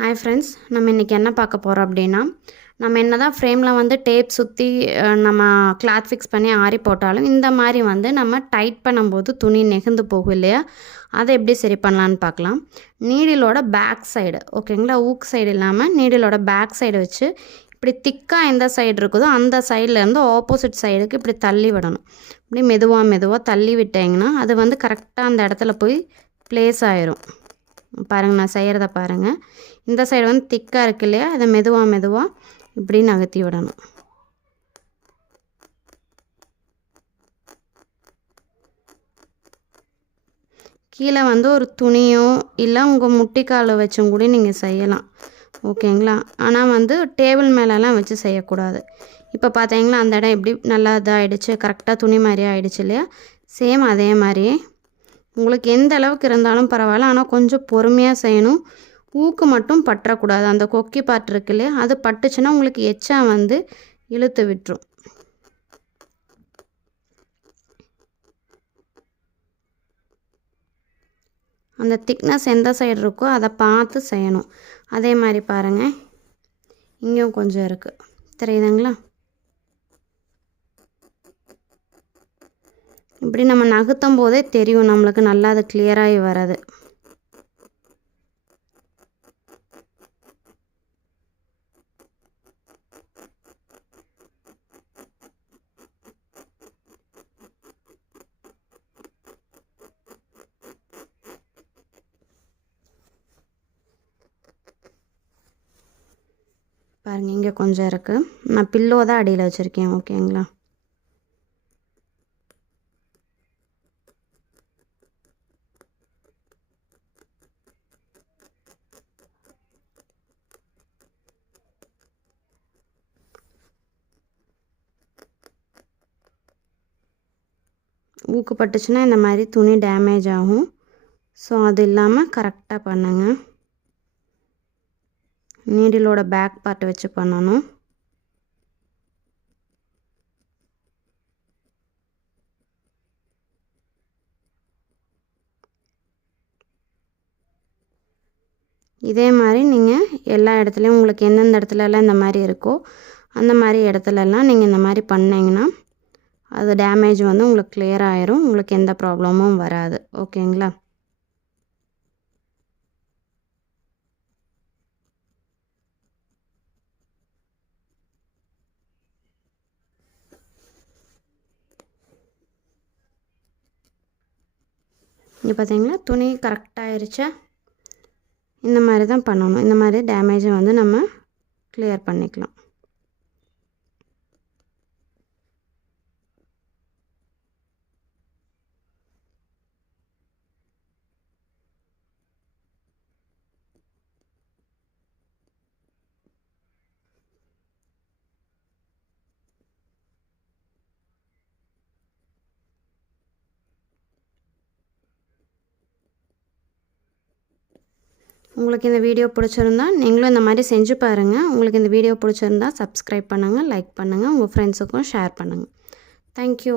Hi friends, நம்ம இன்றைக்கி என்ன பார்க்க போகிறோம் அப்படின்னா, நம்ம என்ன தான் ஃப்ரேமில் வந்து டேப் சுற்றி நம்ம கிளாத் ஃபிக்ஸ் பண்ணி ஆரி போட்டாலும் இந்த மாதிரி வந்து நம்ம டைட் பண்ணும்போது துணி நெகிழ்ந்து போகும் இல்லையா, அதை எப்படி சரி பண்ணலான்னு பார்க்கலாம். நீடிலோட பேக் சைடு ஓகேங்களா, ஊக் சைடு இல்லாமல் நீடிலோட பேக் சைடு வச்சு இப்படி திக்காக எந்த சைடு இருக்குதோ அந்த சைட்லேருந்து ஆப்போசிட் சைடுக்கு இப்படி தள்ளி விடணும். இப்படி மெதுவாக தள்ளி விட்டிங்கன்னா அது வந்து கரெக்டாக அந்த இடத்துல போய் ப்ளேஸ் ஆயிரும். பாருங்கள், நான் செய்கிறத பாருங்கள். இந்த சைடு வந்து திக்காக இருக்கு இல்லையா, அதை மெதுவாக இப்படி நகர்த்தி விடணும். கீழே வந்து ஒரு துணியோ இல்லை உங்கள் முட்டிக்காலை வச்சும் கூட நீங்கள் செய்யலாம் ஓகேங்களா. ஆனால் வந்து டேபிள் மேலெலாம் வச்சு செய்யக்கூடாது. இப்போ பார்த்தீங்களா அந்த இடம் எப்படி நல்லா இதாகிடுச்சு, கரெக்டாக துணி மாதிரியே ஆகிடுச்சு இல்லையா. சேம் அதே மாதிரியே உங்களுக்கு எந்த அளவுக்கு இருந்தாலும் பரவாயில்ல, ஆனால் கொஞ்சம் பொறுமையாக செய்யணும். ஊக்கு மட்டும் பற்றக்கூடாது. அந்த கொக்கி பாட்டு இருக்கு இல்லையா, அது பட்டுச்சுன்னா உங்களுக்கு எச்சா வந்து இழுத்து விட்டுரும். அந்த திக்னஸ் எந்த சைடு இருக்கோ அதை பார்த்து செய்யணும். அதே மாதிரி பாருங்கள், இங்கேயும் கொஞ்சம் இருக்குது, தெரியுதுங்களா. இப்படி நம்ம நகர்த்தும் போதே தெரியும் நம்மளுக்கு நல்லா அது கிளியராகி வராது. பாருங்கள், இங்கே கொஞ்சம் இருக்குது. நான் பில்லோ தான் அடியில் வச்சுருக்கேன் ஓகேங்களா. ஊக்கு பட்டுச்சுன்னா இந்த மாதிரி துணி டேமேஜ் ஆகும். ஸோ அது இல்லாமல் கரெக்டாக பண்ணுங்க. நீடிலோட பேக் பார்ட் வச்சு பண்ணணும். இதே மாதிரி நீங்கள் எல்லா இடத்துலையும் உங்களுக்கு எந்தெந்த இடத்துலலாம் இந்த மாதிரி இருக்கோ அந்த மாதிரி இடத்துலலாம் நீங்கள் இந்த மாதிரி பண்ணிங்கன்னா அது டேமேஜ் வந்து உங்களுக்கு கிளியர் ஆயிரும். உங்களுக்கு எந்த ப்ராப்ளமும் வராது ஓகேங்களா. இங்கே பார்த்தீங்களா துணி கரெக்டாகிருச்சா. இந்த மாதிரி தான் பண்ணணும். இந்த மாதிரி டேமேஜை வந்து நம்ம கிளியர் பண்ணிக்கலாம். உங்களுக்கு இந்த வீடியோ பிடிச்சிருந்தா நீங்களும் இந்த மாதிரி செஞ்சு பாருங்கள். உங்களுக்கு இந்த வீடியோ பிடிச்சிருந்தா சப்ஸ்கிரைப் பண்ணுங்கள், லைக் பண்ணுங்கள், உங்கள் ஃப்ரெண்ட்ஸுக்கும் ஷேர் பண்ணுங்கள். தேங்க்யூ.